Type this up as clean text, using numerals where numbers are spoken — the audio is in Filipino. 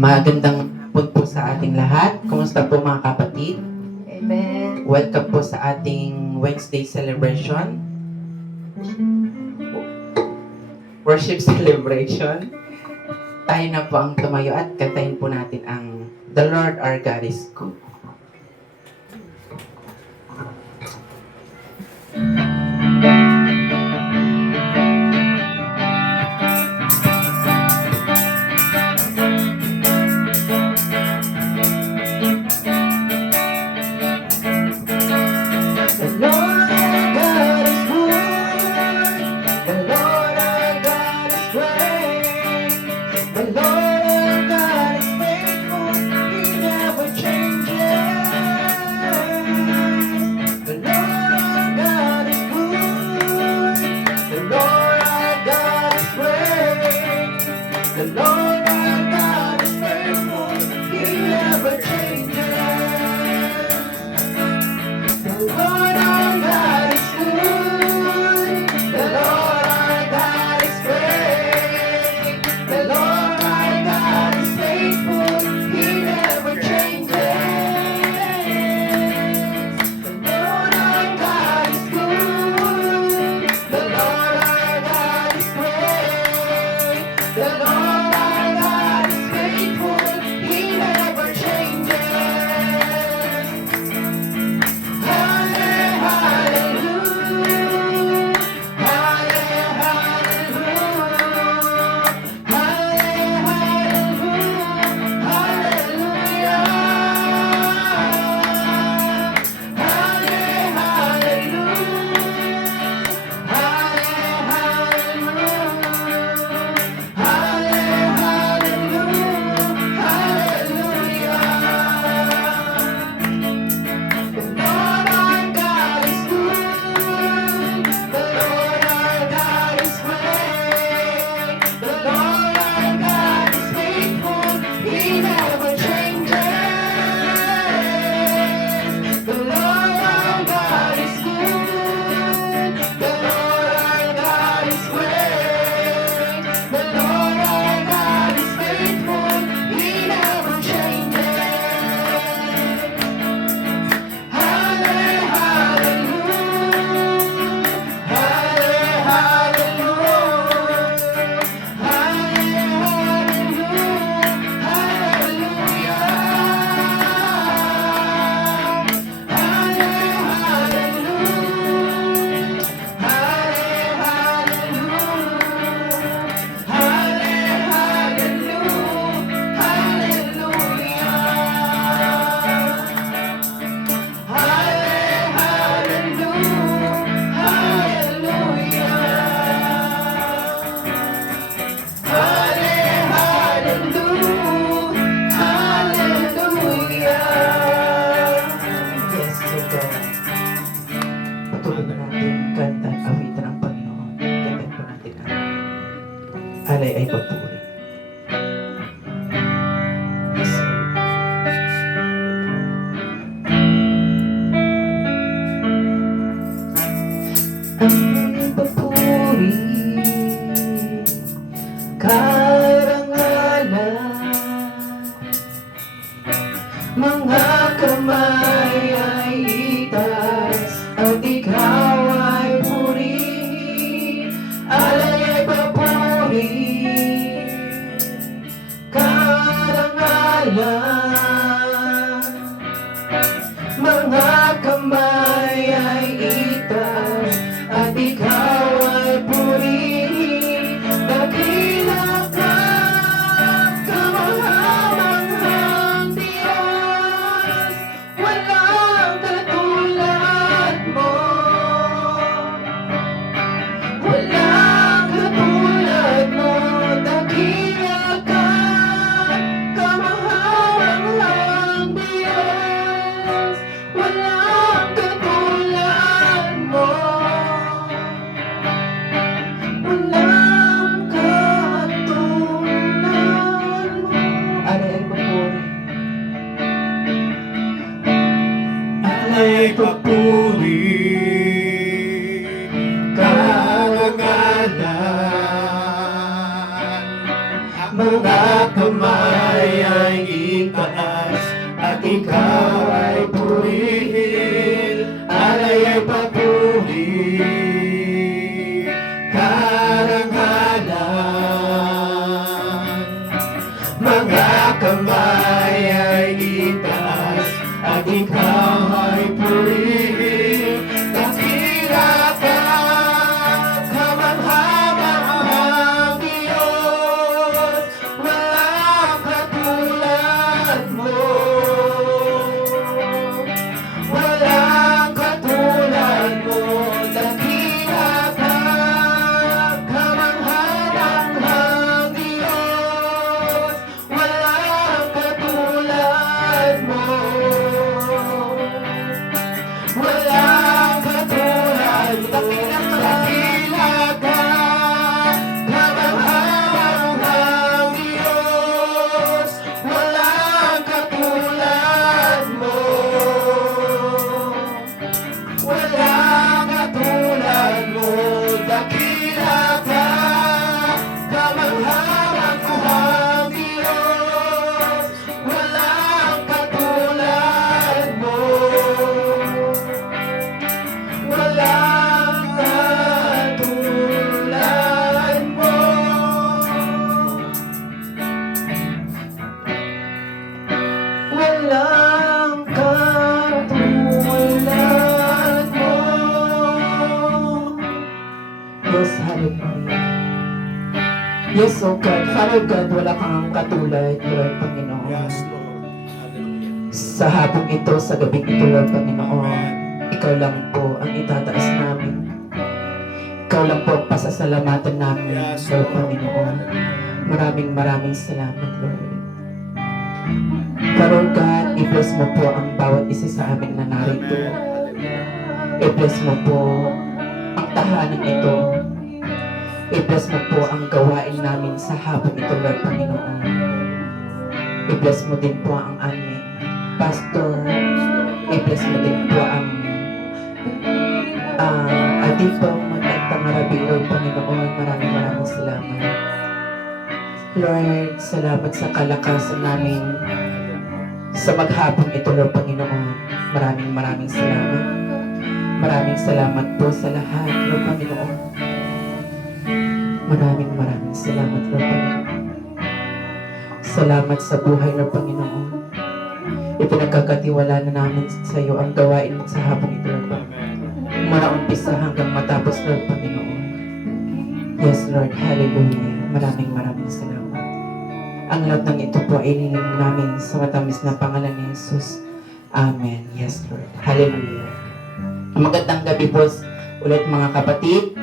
Magandang hapon po sa ating lahat. Kumusta po mga kapatid? Amen. Welcome po sa ating Wednesday celebration. Worship celebration. Tayo na po ang tumayo at kantahin po natin ang The Lord Our God is Good. The Lord our God is faithful, He never changes. The Lord our God is good. The Lord our God is great. The Lord our God is faithful, He never changes. The Lord our God is good. The Lord our God is great. The Lord alay ay papuri. Yes, Lord. Ang papuri, karangalan, mga kamay ay itaas at ikaw ay purihin, alay ay papuri. mga kamay ay itaas at ikaw ay purihin, alay ay papuri, karangalan. Mga kamay ay itaas at ikaw ay purihin, dakila ka, kamangha-manghang Diyos, walang katulad mo. Walang katulad mo, dakila ka, kamangha-manghang Diyos, walang katulad mo. Walang katulad mo, dakila ka, kamangha-manghang Diyos, walang katulad mo. Walang katulad mo, dakila ka, kamangha-manghang Diyos, walang katulad mo. Walang katulad mo. Walang katulad mo. Yes, hallelujah. Yes, oh God. Father God, wala kang katulad, Lord Panginoon. Yes, Lord. Hallelujah. Sa hapong ito, sa gabing ito, Lord Panginoon, Amen. ikaw lang po ang itataas namin. Ikaw lang po ang pasasalamatan namin, Yes, Lord Lord. Panginoon. Maraming salamat, Lord. Father God, i-bless mo po ang bawat isa sa amin na narito. Amen. Hallelujah. I-bless mo po ang tahanan ito. I-bless mo po ang gawain namin sa hapon ito, Lord Panginoon. I-bless mo din po ang aming pastor. I-bless mo din po ang ating pong magtangarabi, Lord Panginoon. Maraming salamat. Lord, salamat sa kalakasan namin sa maghapon ito, Lord Panginoon. Maraming salamat. Maraming salamat po sa lahat, Lord Panginoon. Maraming salamat, Lord Panginoon. Salamat sa buhay, Lord Panginoon. Ipinagkakatiwala na namin sa iyo ang gawain mo sa hapon ito, Lord Panginoon. Mula umpisa hanggang matapos, Lord Panginoon. Yes, Lord. Hallelujah. Maraming salamat. Ang lahat ng ito po ay iniling namin sa matamis na pangalan ni Jesus. Amen. Yes, Lord. Hallelujah. Magandang gabi po ulit mga kapatid.